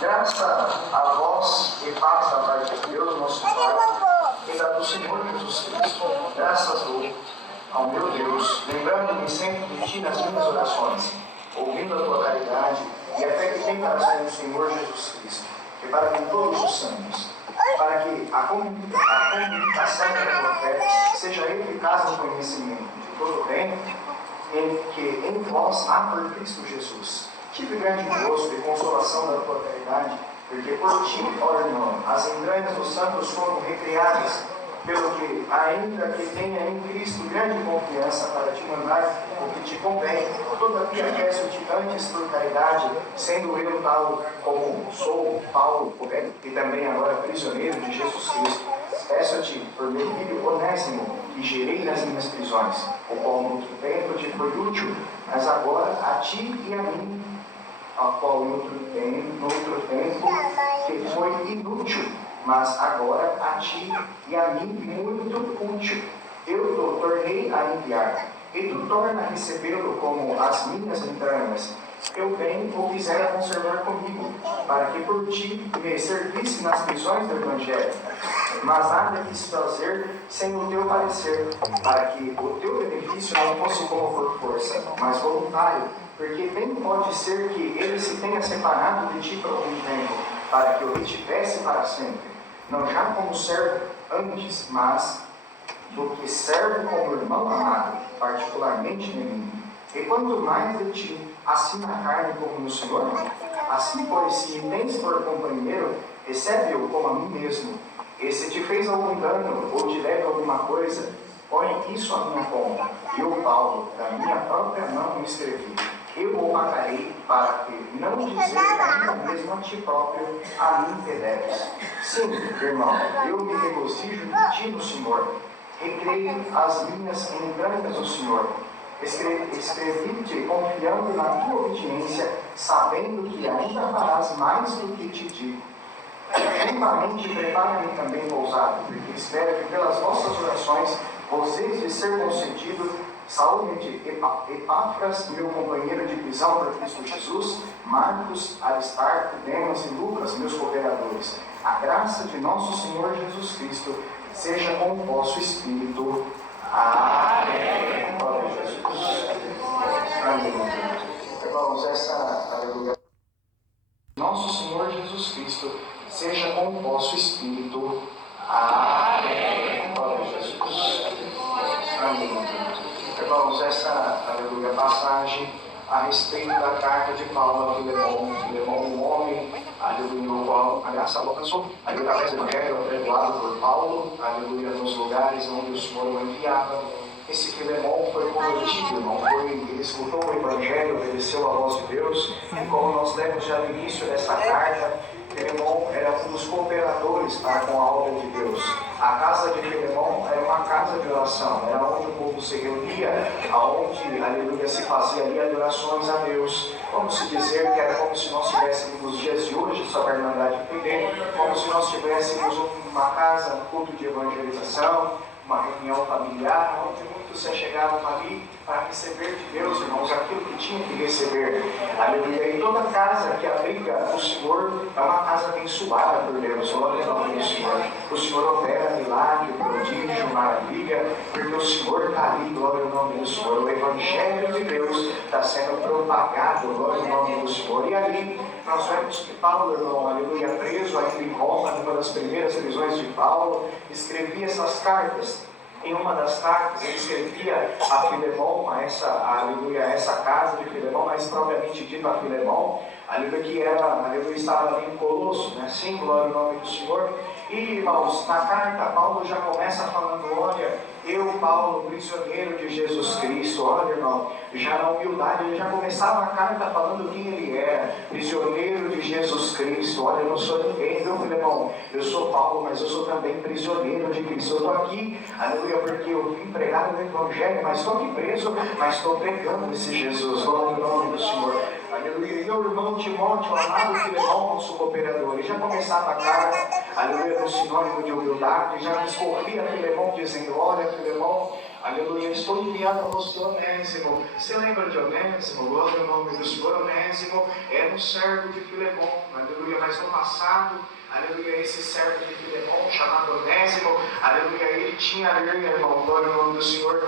Graças a vós e paz da parte de Deus, nosso Pai, e da do Senhor Jesus Cristo, graças ao meu Deus, lembrando-me sempre de Ti nas minhas orações, ouvindo a Tua caridade e a fé que tem para ser no Senhor Jesus Cristo, e para que todos os santos, para que a comunicação da Tua fé seja eficaz no conhecimento de todo o bem, que em vós há por Cristo Jesus. Tive grande gosto e consolação da tua caridade, porque por ti, ó irmão, as entranhas dos santos foram recriadas, pelo que, ainda que tenha em Cristo grande confiança para te mandar o que te convém, todavia peço-te antes por caridade, sendo eu tal como sou, Paulo, e também agora prisioneiro de Jesus Cristo, peço-te por meu filho Onésimo, que gerei nas minhas prisões, o qual no outro tempo te foi útil, mas agora a ti e a mim, a qual no outro tempo que foi inútil, mas agora a ti e a mim muito útil. Eu te tornei a enviar, e tu torna a recebê-lo como as minhas entranhas. Eu bem o quisera conservar comigo, para que por ti me servisse nas prisões do Evangelho. Mas nada quis fazer sem o teu parecer, para que o teu benefício não fosse como por força, mas voluntário, porque bem pode ser que ele se tenha separado de ti por algum tempo, para que eu retivesse para sempre, não já como servo antes, mas do que servo como irmão amado, particularmente de mim. E quanto mais de ti, assim na carne como no Senhor, assim, pois, se me tens por companheiro, recebe-o como a mim mesmo. E se te fez algum dano ou te deve alguma coisa, põe isso à minha conta. Eu, Paulo, da minha própria mão escrevi. Eu o pagarei para que não dizer ainda mesmo a ti próprio, a mim te deves. Sim, irmão, eu me regozijo de ti no Senhor. Recreio as minhas entranhas no Senhor. Escrevi-te confiando na tua obediência, sabendo que ainda farás mais do que te digo. Juntamente prepara-me também pousado, porque espero que pelas vossas orações vocês de ser concedido saúde de Epáfras, meu companheiro de prisão por Cristo Jesus, Marcos, Aristarco, Demas e Lucas, meus cooperadores. A graça de nosso Senhor Jesus Cristo seja com o vosso espírito. Amém. Glória a Jesus. Amém. Irmãos, essa aleluia. Nosso Senhor Jesus Cristo seja com o vosso espírito. Amém. Glória a Jesus. Amém. Irmãos, essa aleluia, passagem a respeito da carta de Paulo a Filemão, um homem, aleluia, o qual a graça alcançou, aleluia, através do Evangelho, apregoado por Paulo, aleluia, nos lugares onde o Senhor o enviava. Esse Filemão foi convertido, irmão, ele escutou o Evangelho, obedeceu a voz de Deus, e como nós lemos já no início dessa carta, Filemão era um dos cooperadores para com a obra de Deus. A casa de Filemão era uma casa de oração, era onde o povo se reunia, aonde, aleluia, se fazia ali adorações a Deus. Vamos se dizer que era como se nós tivéssemos nos dias de hoje, só a Irmandade entender, como se nós tivéssemos uma casa, um culto de evangelização, uma reunião familiar, onde muitos se chegavam ali para receber de Deus, irmãos, aquilo que tinham que receber. Aleluia. E toda casa que abriga o Senhor é uma casa abençoada por Deus. Glória ao nome do Senhor. O Senhor opera milagre, prodígio, maravilha, porque o Senhor está ali, glória ao nome do Senhor. O Evangelho de Deus está sendo propagado, glória ao nome do Senhor. E ali nós vemos que Paulo, irmão, aleluia, preso ainda em Roma, numa das primeiras prisões de Paulo, escrevia essas cartas. Em uma das cartas, ele escrevia a Filemão, aleluia, essa casa de Filemão, mais propriamente dito a Filemão, aleluia, que aleluia, estava ali em Colosso, né? Sim, glória ao nome do Senhor. E, irmãos, na carta, Paulo já começa falando, olha, eu, Paulo, prisioneiro de Jesus Cristo, olha, irmão, já na humildade, ele já começava a carta falando quem ele era, prisioneiro de Jesus Cristo, olha, eu não sou ninguém, meu irmão, eu sou Paulo, mas eu sou também prisioneiro de Cristo, eu estou aqui, aleluia, porque eu vim pregar o Evangelho, mas estou aqui preso, mas estou pregando esse Jesus, glória ao nome do Senhor, aleluia. E meu irmão Timóteo, amado Filemão, nosso cooperador, ele já começava a carta, aleluia, no sinônimo de humildade, já discorria Filemão dizendo, olha, Filemão, Aleluia, estou enviado a você, Onésimo. Você lembra de Onésimo? Glória ao nome do Senhor. Onésimo era um servo de Filemão. Aleluia, mas no passado, aleluia, esse servo de Filemão, chamado Onésimo, aleluia, ele tinha, aleluia, irmão, glória ao nome do Senhor,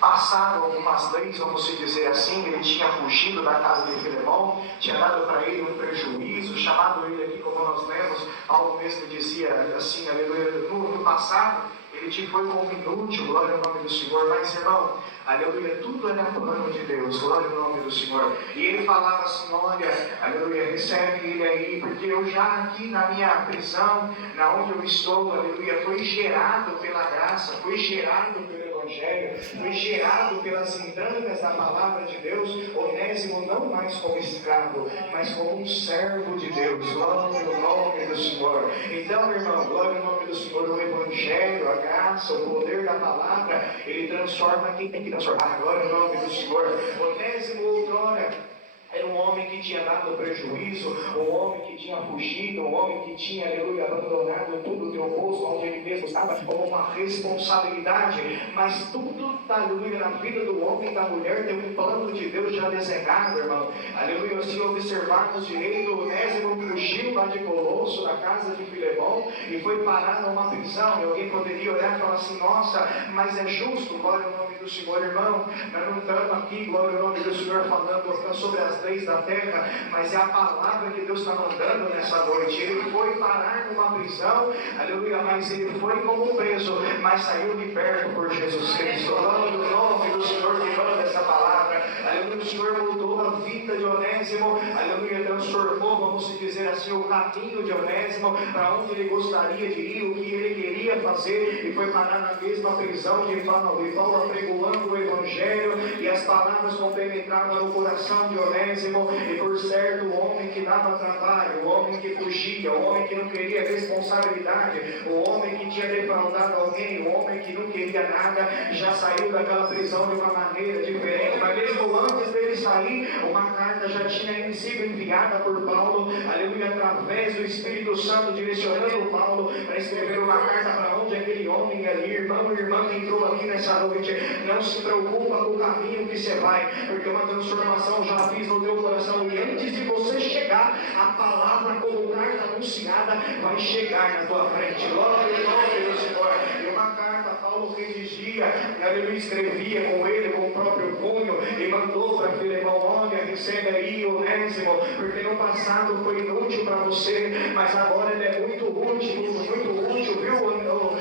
passado algumas leis, vamos dizer assim. Ele tinha fugido da casa de Filemão, tinha dado para ele um prejuízo, chamado ele aqui, como nós lemos, Paulo mesmo dizia assim, aleluia, no passado, ele te foi como inútil, glória ao nome do Senhor, mas irmão, aleluia, tudo era plano de Deus, glória ao nome do Senhor. E ele falava assim, olha, aleluia, recebe ele aí, porque eu já aqui na minha prisão, na onde eu estou, aleluia, foi gerado pela graça, foi gerado pelo Evangelho, foi gerado pelas entranhas da palavra de Deus, Onésimo não mais como escravo, mas como um servo de Deus, glória ao nome do Senhor. Então, irmão, glória ao nome do Senhor, o Evangelho, a graça, o poder da palavra, ele transforma quem tem que transformar, glória ao nome do Senhor. Onésimo, outrora, era um homem que tinha dado prejuízo, um homem que tinha fugido, um homem que tinha, aleluia, abandonado tudo o teu posto, onde ele mesmo estava, como uma responsabilidade, mas tudo, aleluia, na vida do homem e da mulher tem um plano de Deus já desenhado, irmão. Aleluia, se observarmos direito, Onésimo fugiu lá de Colosso, da casa de Filemão, e foi parar numa prisão, e alguém poderia olhar e falar assim, nossa, mas é justo, glória ao nome do Senhor, irmão, nós não estamos aqui, glória ao nome do Senhor, falando sobre as leis da terra, mas é a palavra que Deus está mandando nessa noite. Ele foi parar numa prisão, aleluia, mas ele foi como preso, mas saiu liberto por Jesus Cristo. Glória ao nome do Senhor que manda essa palavra, aleluia. O Senhor mudou a vida de Onésimo, aleluia, transformou, vamos dizer assim, o caminho de Onésimo para onde ele gostaria de ir, o que ele queria fazer, e foi parar na mesma prisão de Paulo, apregoando o Evangelho, e as palavras compenetraram no coração de Onésimo. E por certo, o homem que dava trabalho, o homem que fugia, o homem que não queria responsabilidade, o homem que tinha defraudado alguém, o homem que não queria nada, já saiu daquela prisão de uma maneira diferente. Mas mesmo antes dele sair, uma carta já tinha sido enviada por Paulo, aleluia, através do Espírito Santo, direcionando Paulo para escrever uma carta para onde aquele homem ia ir. Irmão e irmã que entrou aqui nessa noite, não se preocupa com o caminho que você vai, porque uma transformação já fiz no teu coração, e antes de você chegar, a palavra como carta anunciada vai chegar na tua frente. Glória ao nome do Senhor. E uma carta Paulo redigia, aleluia, escrevia com ele, com o próprio punho, e mandou para Filemão, olha, recebe aí Onésimo, porque no passado foi inútil para você, mas agora ele é muito útil, viu,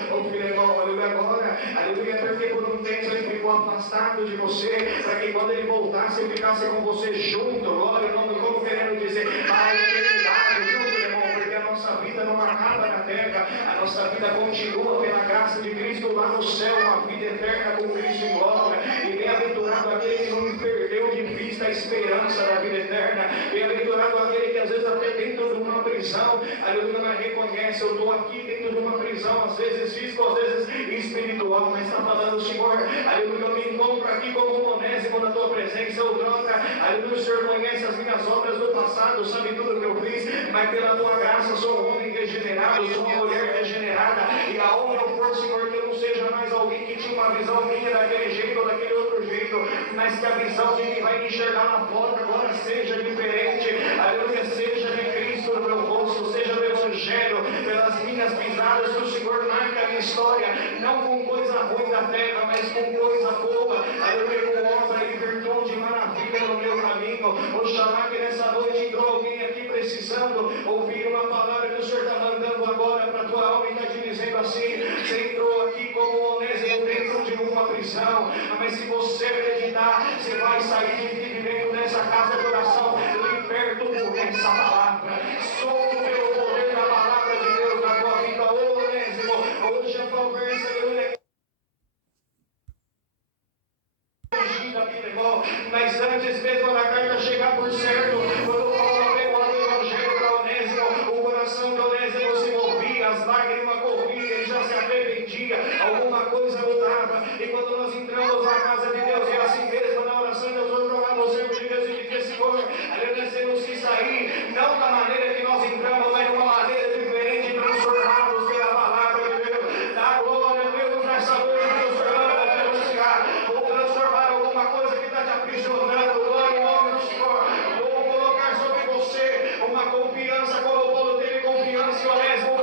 o Filemão, aleluia, agora, aleluia, porque por um tempo ele ficou afastado de você, para que quando ele voltasse, ele ficasse com você junto, glória ao nome, como querendo dizer, a eternidade, viu, Filemão, porque a nossa vida não acaba na terra, a nossa vida continua pela graça de Cristo lá no céu, uma vida eterna com Cristo em glória. E bem-aventurado aquele que não perdeu de vista a esperança da vida eterna, bem-aventurado aquele que às vezes até dentro de uma prisão, aleluia, mas reconhece, eu estou aqui dentro de uma prisão, às vezes física, às vezes espiritual, mas está falando, Senhor, aleluia, eu me encontro aqui como um Onésimo na tua presença, eu troca, aleluia, o Senhor conhece as minhas obras do passado, sabe tudo que eu fiz, mas pela tua graça sou um homem regenerado, sou uma mulher regenerada, e aonde eu for, Senhor, que eu não seja mais alguém que tinha uma visão minha daquele jeito ou daquele outro jeito, mas que a visão de quem vai me enxergar lá fora agora seja diferente, aleluia, seja de Cristo no meu rosto, seja do Evangelho, pelas minhas pisadas, que o Senhor marca a minha história, não com coisa ruim da terra, mas com coisa boa, aleluia, com obra e virtude e maravilha no meu caminho. Oxalá que nessa noite entrou alguém aqui precisando ouvir uma palavra que o Senhor está mandando agora para a tua alma e está te dizendo assim, você entrou aqui como Onésimo dentro de uma prisão, mas se você acreditar, você vai sair de dentro dessa casa de oração, liberto por essa palavra, solto pelo poder da palavra de Deus na tua vida, ô Onésimo, hoje a tua versa, mas antes mesmo da carta chegar por certo, quando Paulo pregou o Evangelho para Onésimo, o coração de Onésimo se movia, as lágrimas corriam, ele já se arrependia, alguma coisa mudava. E quando nós entramos na casa de Deus, é assim mesmo, na oração, Deus vai jogar você de Deus e dizer, Senhor, aleluia, você não se sair, não da maneira que confiança, como Paulo teve confiança em Onésimo.